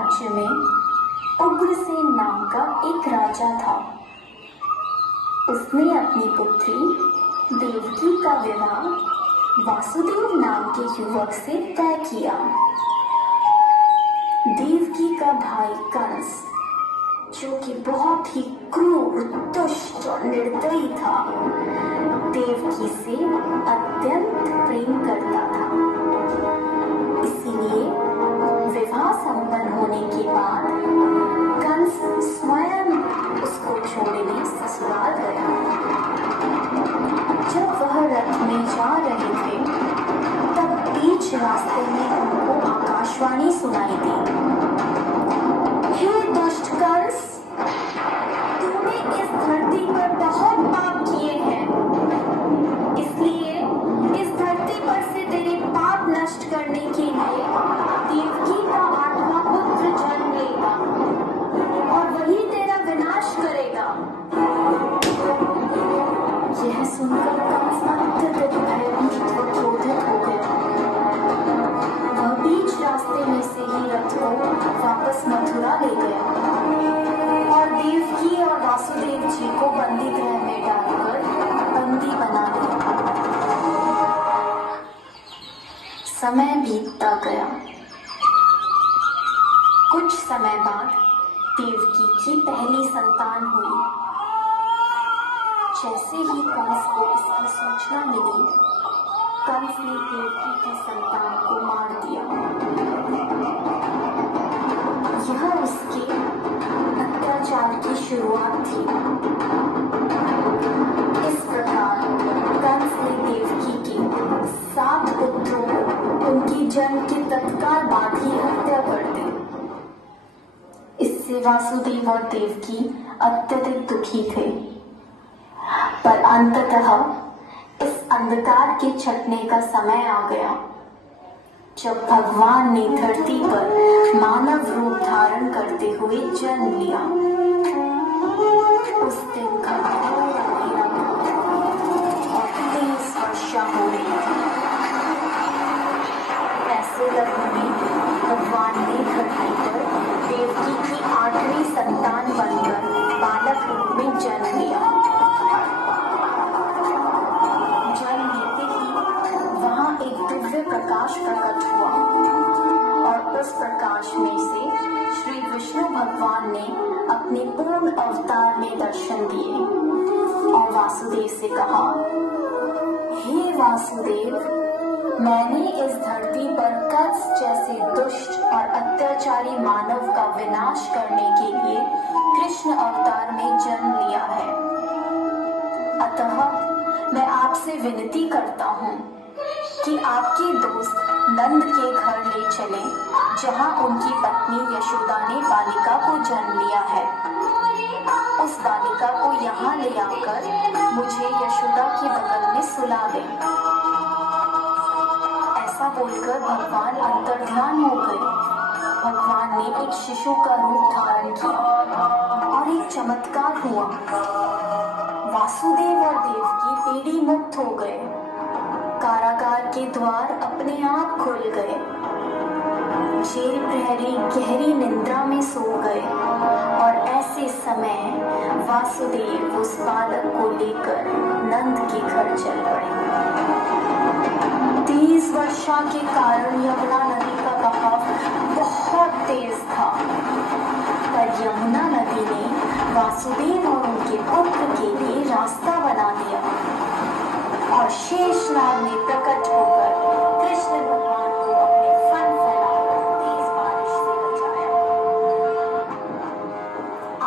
राज्य में उग्रसेन नाम का एक राजा था। उसने अपनी पुत्री देवकी का विवाह वासुदेव नाम के युवक से तय किया। देवकी का भाई कंस, जो कि बहुत ही क्रूर, दुष्ट और निर्दयी था, देवकी से अत्यंत प्रेम करता था। इसीलिए विवाह संपन्न होने के बाद कंस स्वयं उसको छोड़ने ससुराल गया। जब वह रथ में जा रहे थे, तब बीच रास्ते में उनको आकाशवाणी सुनाई दी। हे दुष्ट कंस, तूने इस धरती पर बहुत पाप किए हैं, इसलिए इस धरती पर से तेरे पाप नष्ट करने के लिए देवकी का 8वां पुत्र जन्म लेगा और वही तेरा विनाश करेगा। यह सुनकर कंस अत्यधिक भयभीत व क्रोधित हो गया। वह बीच रास्ते में से ही रथ को वापस मथुरा ले गया और देवकी और वासुदेव जी को बंदी गृह में डालकर बंदी बना लिया। समय बीतता गया। कुछ समय बाद देवकी की पहली संतान हुई। जैसे ही कंस को इसकी सूचना मिली, कंस ने देवकी की संतान को मार दिया। यह उसके अत्याचार की शुरुआत थी। इस प्रकार कंस ने देवकी के 7 पुत्रों को उनकी जन्म के तत्काल बाद ही हत्या कर दी। इससे वासुदेव और देवकी अत्यधिक दुखी थे। पर अंततः इस अंधकार के छटने का समय आ गया, जब भगवान ने धरती पर मानव रूप धारण करते हुए जन्म लिया। उस दिन का अंधेरा और तेज वर्षा हो रही थी। ऐसे लग्न में भगवान ने धरती पर देवकी की 8वीं संतान बनकर बालक रूप में जन्म लिया। जन्म लेते ही वहां एक दिव्य प्रकाश प्रकट हुआ और उस प्रकाश में से श्री विष्णु भगवान ने अपने पूर्ण अवतार में दर्शन दिए और वासुदेव से कहा, हे वासुदेव, मैंने इस धरती पर कंस जैसे दुष्ट और अत्याचारी मानव का विनाश करने के लिए कृष्ण अवतार में जन्म लिया है। अतः मैं आपसे विनती करता हूँ कि आपके दोस्त नंद के घर ले चलें, जहाँ उनकी पत्नी यशोदा ने बालिका को जन्म लिया है। उस बालिका को यहाँ ले आकर मुझे यशोदा के बगल में सुला दें। ऐसा बोलकर भगवान अंतर्ध्यान हो गए। भगवान ने एक शिशु का रूप धारण किया और एक चमत्कार हुआ। वासुदेव और देवकी पीढ़ी मुक्त हो गए। कारागार के द्वार अपने आप खुल गए। जेल प्रहरी गहरी निद्रा में सो गए और ऐसे समय वासुदेव उस बालक को लेकर नंद के घर चल पड़े। तेज वर्षा के कारण यमुना नदी का बहाव बहुत तेज था, पर यमुना नदी ने वासुदेव और उनके पुत्र के लिए रास्ता बना दिया और शेषनाग ने प्रकट होकर कृष्ण भगवान को अपने फन फैलाकर तेज बारिश से बचाया।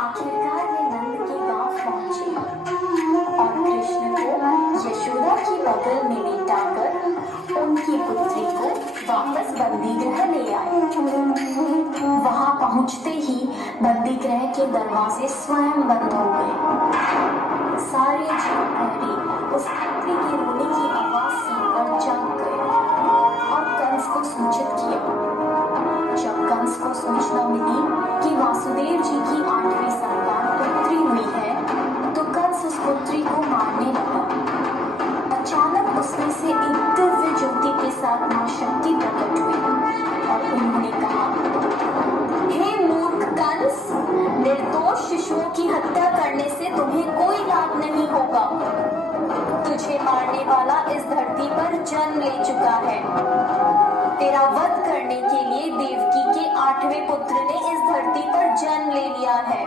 आखिरकार वे नंद के गांव पहुंचे और कृष्ण को यशोदा की बगल में लेटाकर उनकी पुत्री को वापस बंदी गृह ले आए। वहां पहुंचते ही बंदी गृह के दरवाजे स्वयं बंद हो गए। सारे जेल प्रहरी उस पुत्री के रोने की आवाज सुनकर जाग गए और कंस को सूचित किया। जब कंस को सूचना मिली कि वासुदेव जी की 8वीं संतान पुत्री हुई है, तो कंस उस पुत्री को मारने लगा। अचानक उसमें से एक दिव्य ज्योति के साथ मां शक्ति प्रकट हुई और उन्होंने कहा, हे तुझे मारने वाला इस धरती पर जन्म ले चुका है। तेरा वध करने के लिए देवकी के 8वें पुत्र ने इस धरती पर जन्म ले लिया है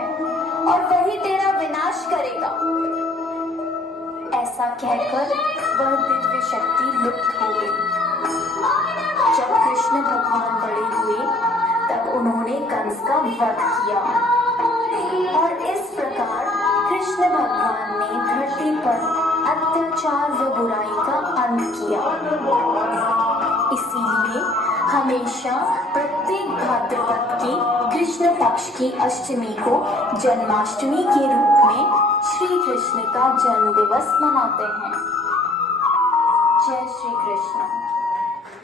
और वही तेरा विनाश करेगा। ऐसा कहकर वह दिव्य शक्ति लुप्त हो गई। जब कृष्ण भगवान बड़े हुए तब उन्होंने कंस का वध किया और इस प्रकार कृष्ण भगवान ने धरती पर अत्याचार व बुराई का अंत किया। इसीलिए हमेशा प्रत्येक भाद्रपद की कृष्ण पक्ष की अष्टमी को जन्माष्टमी के रूप में श्री कृष्ण का जन्म दिवस मनाते हैं। जय श्री कृष्ण।